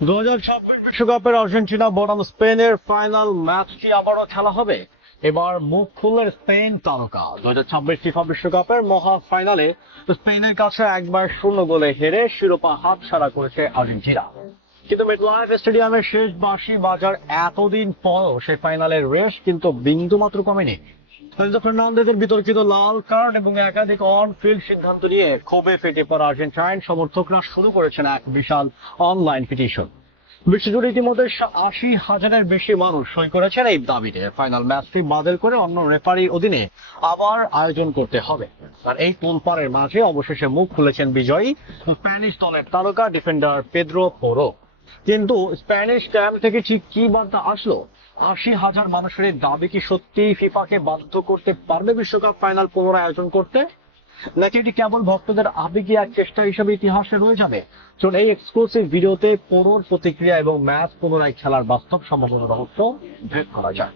2026 বিশ্বকাপের আর্জেন্টিনা বনাম স্পেনের ফাইনাল ম্যাচটি আবারও খেলা হবে। এবার মুখ খুললেন স্পেন তারকা। 2026 ফিফা বিশ্বকাপের মহা ফাইনালে স্পেনের কাছে একবার 0 গোলে হেরে শিরোপা হাতছাড়া করেছে আর্জেন্টিনা। কিন্তু মেটলাইফ স্টেডিয়ামের শেষ বাঁশি বাজার এতদিন পরও সেই ফাইনালের রেশ কিন্তু বিন্দুমাত্র কমেনি। এনজো ফার্নান্দেজের বিতর্কিত লাল কার্ড এবং একাধিক অন ফিল্ড সিদ্ধান্ত নিয়ে ক্ষোভে ফেটে পড়া আর্জেন্টাইন সমর্থকরা শুরু করেছেন এক বিশাল অনলাইন পিটিশন। বিশ্বজুড়ে ইতিমধ্যে 80,000-এর বেশি মানুষ সই করেছেন এই দাবিতে ফাইনাল ম্যাচটি বাতিল করে অন্য রেফারির অধীনে আবার আয়োজন করতে হবে। আর এই তোলপাড়ের মাঝে অবশেষে মুখ খুলেছেন বিজয়ী স্প্যানিশ দলের তারকা ডিফেন্ডার পেদ্রো পোরো। কিন্তু স্প্যানিশ ক্যাম্প থেকে ঠিক কি বার্তা আসলো? 80,000 মানুষের এই দাবি কি সত্যি ফিফাকে বাধ্য করতে পারবে বিশ্বকাপ ফাইনাল পুনরায় আয়োজন করতে, নাকি এটি কেবল ভক্তদের আবেগী এক চেষ্টা হিসেবে ইতিহাসে রয়ে যাবে? চলুন এই এক্সক্লুসিভ ভিডিওতে পোরোর প্রতিক্রিয়া এবং ম্যাচ পুনরায় খেলার বাস্তব সম্ভাবনা রহস্য ভেদ করা যায়।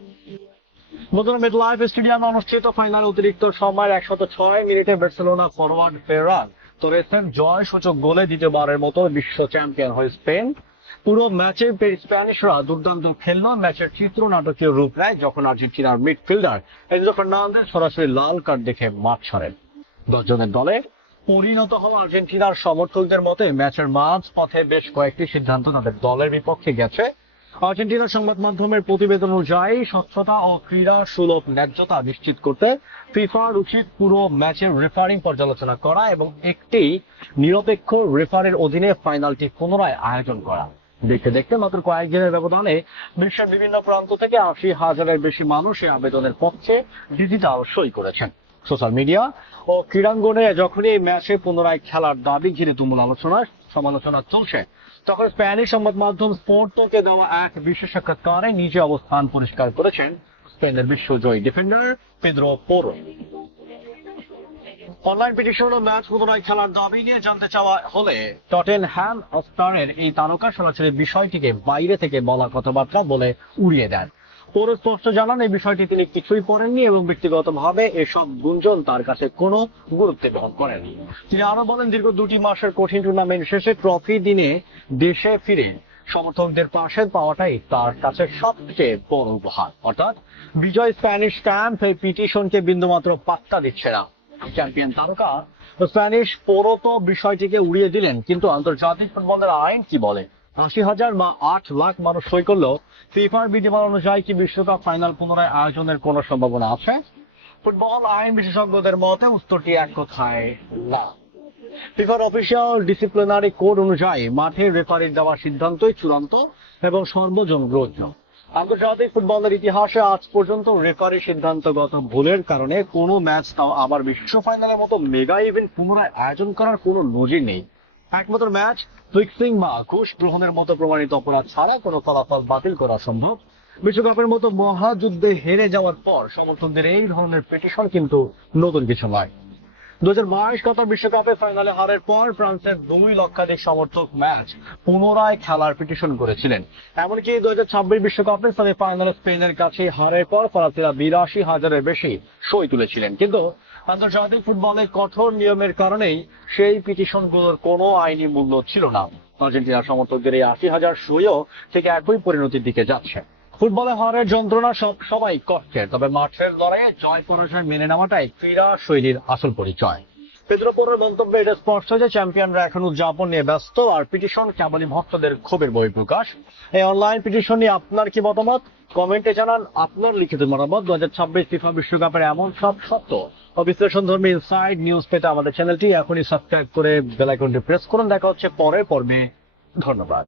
বন্ধুরা, মেটলাইফ স্টেডিয়ামে অনুষ্ঠিত ফাইনাল অতিরিক্ত সময়ের 106 মিনিটে বার্সেলোনা ফরওয়ার্ড ফেরান তোরেসের জয় সূচক গোলে দ্বিতীয়বারের মতো বিশ্ব চ্যাম্পিয়ন হয় স্পেন। পুরো ম্যাচে স্প্যানিশরা দুর্দান্ত খেলল। ম্যাচের চিত্র নাটকীয় রূপ নেয় যখন আর্জেন্টিনার মিডফিল্ডার এনজো ফার্নান্দেজ সরাসরি লাল কার্ড দেখে মাঠ ছাড়েন। 10 জনের দলে পরিণত হওয়া আর্জেন্টিনার সমর্থকদের মতে ম্যাচের মাঝ পথে বেশ কয়েকটি সিদ্ধান্ত তাদের দলের বিপক্ষে গেছে। আর্জেন্টিনার সংবাদ মাধ্যমের প্রতিবেদন অনুযায়ী স্বচ্ছতা ও ক্রীড়া সুলভ ন্যায্যতা নিশ্চিত করতে ফিফার উচিত পুরো ম্যাচের রেফারিং পর্যালোচনা করা এবং একটি নিরপেক্ষ রেফারির অধীনে ফাইনালটি পুনরায় আয়োজন করা। দেখতে দেখতে মাত্র কয়েকদিনের ব্যবধানে বিশ্বের বিভিন্ন প্রান্ত থেকে 80,000-এর বেশি মানুষ এই আবেদনের পক্ষে ডিজিটাল সই করেছেন। সোশ্যাল মিডিয়া ও ক্রীড়াঙ্গনে যখনই এই ম্যাচে পুনরায় খেলার দাবি ঘিরে তুমুল সমালোচনা চলছে, তখন স্প্যানিশ সংবাদ মাধ্যম স্পোর্টোকে দেওয়া এক বিশেষ সাক্ষাৎকারে নিজে অবস্থান পরিষ্কার করেছেন স্পেনের বিশ্বজয়ী ডিফেন্ডার পেদ্রো পোরো। অনলাইন পিটিশন ও ম্যাচ পুনরায় খেলার দাবি নিয়ে জানতে চাওয়া হলে টটেনহ্যাম হটস্পারের এই তারকা সরাসরি বিষয়টিকে বাইরে থেকে বলা কথাবার্তা বলে উড়িয়ে দেন। পোরো স্পষ্ট জানান এই বিষয়টি তিনি কিছুই পড়েননি এবং ব্যক্তিগতভাবে এসব গুঞ্জন তার কাছে কোনো গুরুত্ব বহন করেনি। তিনি আরো বলেন, দীর্ঘ 2 মাসের কঠিন টুর্নামেন্ট শেষে ট্রফি দিনে দেশে ফিরে সমর্থকদের পাশে পাওয়াটাই তার কাছে সবচেয়ে বড় উপহার। অর্থাৎ বিজয় স্প্যানিশ ক্যাম্প এই পিটিশনকে বিন্দুমাত্র পাত্তা দিচ্ছে না। চ্যাম্পিয়ন তারকা স্প্যানিশ পোরো তো বিষয়টিকে উড়িয়ে দিলেন, কিন্তু আন্তর্জাতিক ফুটবলের আইন কি বলে? 80,000 বা 8 লাখ মানুষ সই করলেও ফিফার বিধিমালা অনুযায়ী কি বিশ্বকাপ ফাইনাল পুনরায় আয়োজনের কোনো সম্ভাবনা আছে? ফুটবল আইন বিশেষজ্ঞদের মতে উত্তরটি এক কথায় না। ফিফার অফিসিয়াল ডিসিপ্লিনারি কোড অনুযায়ী মাঠে রেফারির দেওয়া সিদ্ধান্তই চূড়ান্ত এবং সর্বজনগ্রাহ্য। আন্তর্জাতিক ফুটবলের ইতিহাসে আজ পর্যন্ত রেফারি সিদ্ধান্তগত ভুলের কারণে কোনো ম্যাচ, তাও আবার বিশ্ব ফাইনালের মতো মেগা ইভেন্ট পুনরায় আয়োজন করার কোনো নজির নেই। একমাত্র ম্যাচ ফিক্সিং বা ঘুষ গ্রহণের মতো প্রমাণিত অপরাধ ছাড়া কোনো ফলাফল বাতিল করা সম্ভব। বিশ্বকাপের মতো মহাযুদ্ধে হেরে যাওয়ার পর সমর্থকদের এই ধরনের পিটিশন কিন্তু নতুন কিছু নয়। 2022 কাতার বিশ্বকাপে ফাইনালে হারের পর ফ্রান্সের 2 লক্ষাধিক সমর্থক ম্যাচ পুনরায় খেলার পিটিশন করেছিলেন। এমনকি 2026 বিশ্বকাপে সেমিফাইনালে স্পেনের কাছে হারের পর ফরাসিরা 82,000-এর বেশি সই তুলেছিলেন। কিন্তু আন্তর্জাতিক ফুটবলের কঠোর নিয়মের কারণেই সেই পিটিশনগুলোর কোনো আইনি মূল্য ছিল না। আর্জেন্টিনার সমর্থকদের এই 80,000 সইও ঠিক একই পরিণতির দিকে যাচ্ছে। ফুটবলে হারের যন্ত্রণা সবাই কষ্টের, তবে মাঠের লড়াইয়ে জয় পরাজয় মেনে নেওয়াটাই ক্রীড়া শৈলীর আসল পরিচয়। পেদ্রো পোরোর মন্তব্যে এটা স্পষ্ট যে চ্যাম্পিয়নরা এখন উদযাপন নিয়ে ব্যস্ত, আর পিটিশন কেবলই ভক্তদের ক্ষোভের বহিঃপ্রকাশ। এই অনলাইন পিটিশন নিয়ে আপনার কি মতামত? কমেন্টে জানান আপনার লিখিত মতামত। 2026 ফিফা বিশ্বকাপের এমন সব সত্য ও বিশ্লেষণধর্মী ইনসাইড নিউজ পেতে আমাদের চ্যানেলটি এখনই সাবস্ক্রাইব করে বেল আইকনটি প্রেস করুন। দেখা হচ্ছে পরের পর্বে। ধন্যবাদ।